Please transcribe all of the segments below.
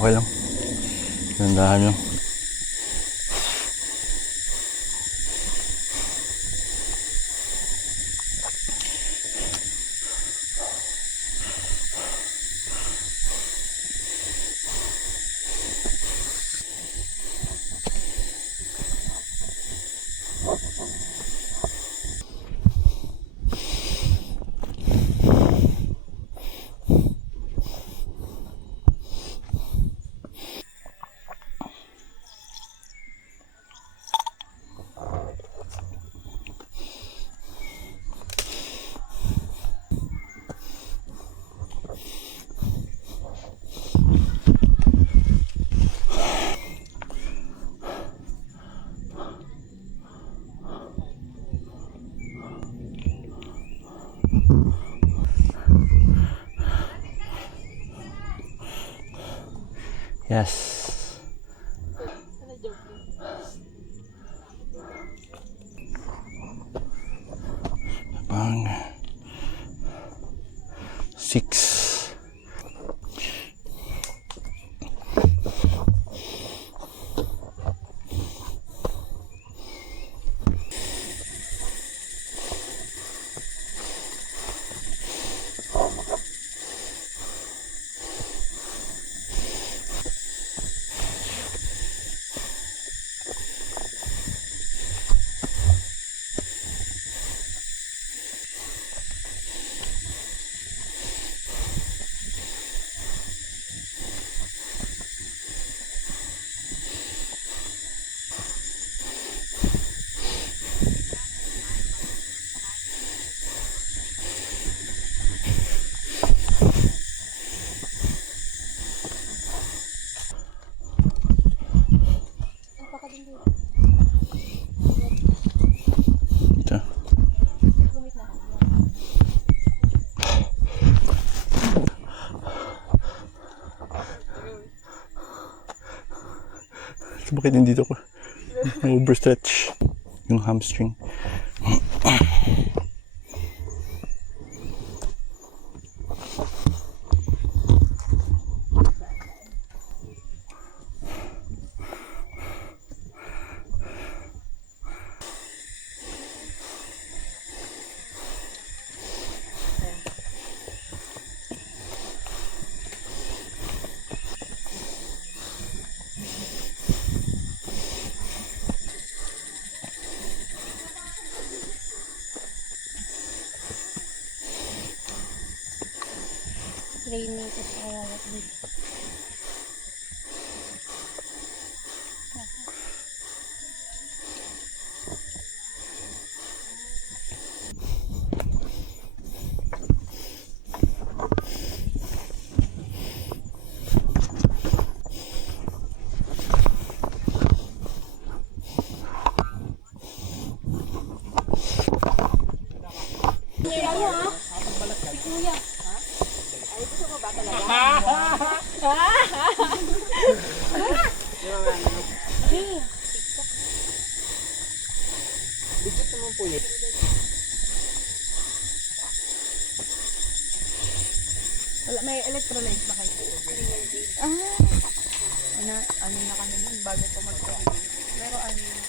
Okay lang. Gandahan nyo. Yes. Bang. 6. Ito. So, bakit hindi ko overstretch yung hamstring? Training ko sa kawawat dito. Kuya. Ay, gusto mo ba talaga? Digit naman po yun. Wala, may electrolyte ba kayo? Ano na kami nun bago pa mag-training. Pero ano yung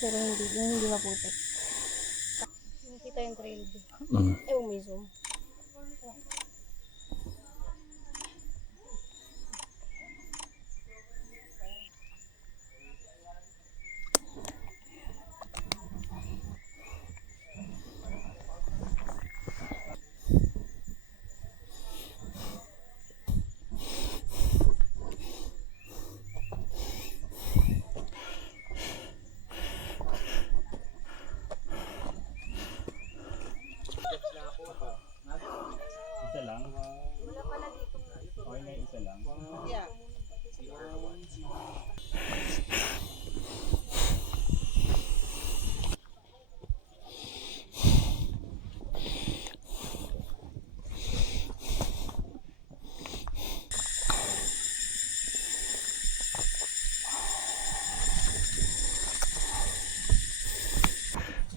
Pero hindi maputik. Nakita yung trail. Mm. Ewan may zoom. Isa lang? Okay na isa lang? Yeah.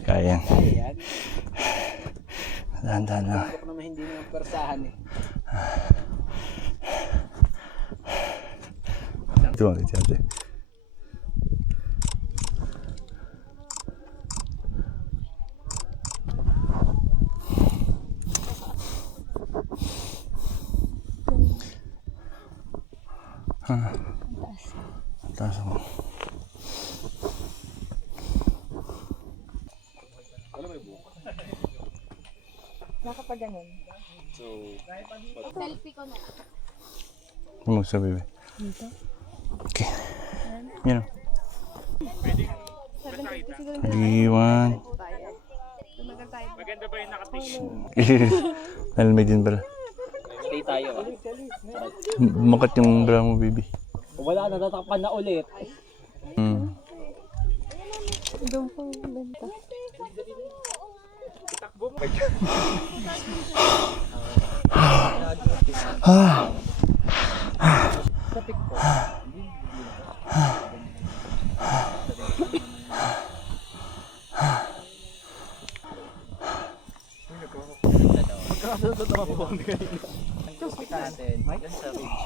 Kaya yan. Ayan. Dahan-dahan lang. Ako naman hindi naman persahan eh. Ito ang ito. Taas ako. Nakapag ganun. So, Selfie ko na. Ano magsabi ba? Dito? Okay. Yan o. 750 siguro. Iwan. Tumagal tayo. Maganda ba yung nakating? Nalmig din pala. stay tayo ah. Bumakat yung bra mo, baby. Wala, natatakpan na ulit. Doon po benta. Group pick natin. Yan sa ridge.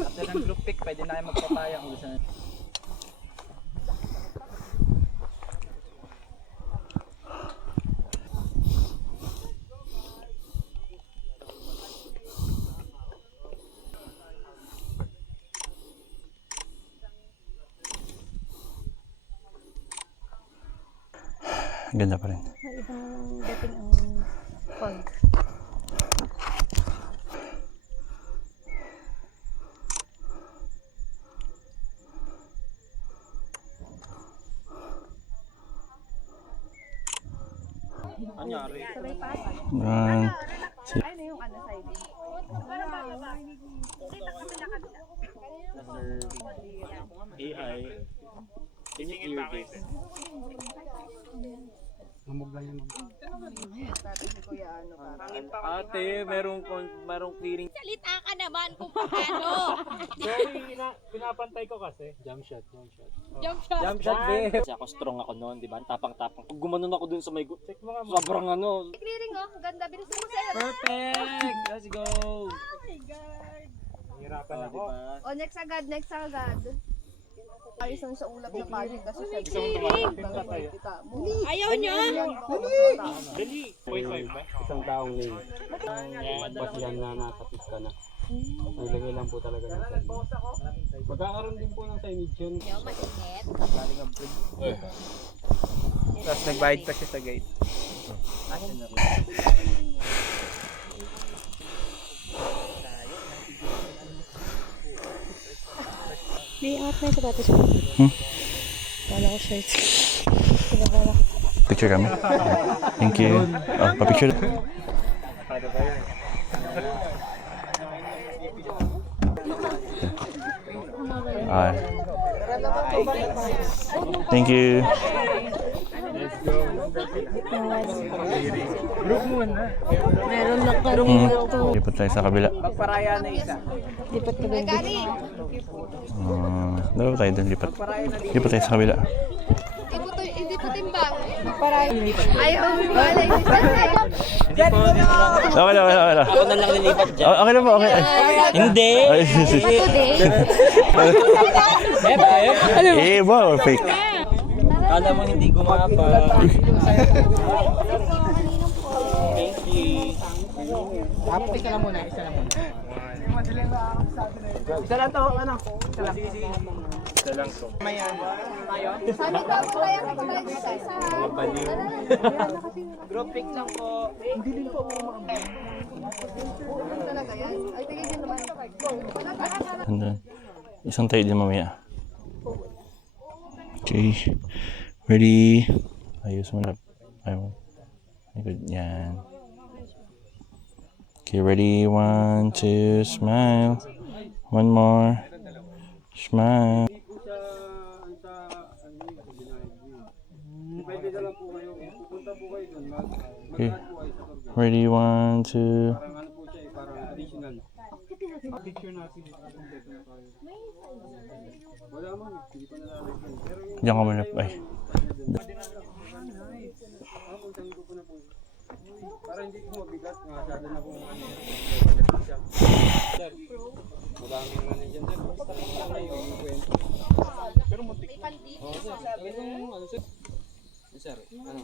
After ng group pick, pwede na kayo magpapaya kung gusto na. Ganda pa rin. Ibang dating ang pag. Anyari? Sabay pa. Yan. Ano yung ano siding? Para bababa. Kita kami na kabila. AI. Tingin pa kayo. Sabi ni Kuya ano para. Ate, merong clearing. Salita ka naman kung paano. Sorry, pinapantay ko kasi. Jump shot. Jump shot. Jump shot, babe. Kasi ako strong ako noon, di ba? Tapang-tapang. Pag gumanon ako dun sa may Check mo nga mo. sobrang ano. Clearing oh, ganda. Bilisan mo sa'yo. Perfect! Let's go! Hirapan Oh, ako. diba? Oh, next agad. Ayos lang sa ulap na pagin kasi Gusto mo tumakapin tayo. kita mo. Ayaw niya. Dali. 0.5 ba? Isang taong lane. Basihan na nakatip ka na. Naglagay lang po talaga ng signage. Magkakaroon din po ng signage yun. Tapos nagbayad pa siya sa gate. May out na yung sapatos ko. Wala ko shirts. Pinabala. Picture kami. Thank you. Oh, pa-picture. Ah. Thank you. Meron na kami ito. Lipat tayo sa kabila. Pagparaya na isa. Lipat ka doon. Dalawa tayo doon, lipat. Lipat tayo sa kabila. Hindi po timbang. Ayaw, malay. Okay lang. Ako na lang nilipat dyan. Okay lang po, okay. Hindi! Ay, ba? Fake. Kala mo hindi gumapa. Thank you. Tapos isa lang muna, isa lang muna. Isa lang to, ano? Isa lang. Isa lang to. Mayan. Ayun. Sabi ka po tayo kapag sa Group pic lang po. Hindi din po talaga yan. Ay, tingin din naman. Andun. Isang tayo din mamaya. Okay. Ready? Ayos mo na. Ayun. Good. Yan. Okay, ready? 1, 2, smile. One more. Smile. Pwede na lang po kayo. Pupunta po kayo doon. Okay. Ready? 1, 2. Parang ano po siya eh, parang additional. Picture natin. Wala man, hindi ko nalalagyan. Pero yung Diyan ka muna. Ay. para hindi ko mabigat, masyado na po ano. Madaming ano dyan, sir. Basta lang kayo, yung kwento. Pero muntik. Oh, sir. Ano, sir? Sir, ano?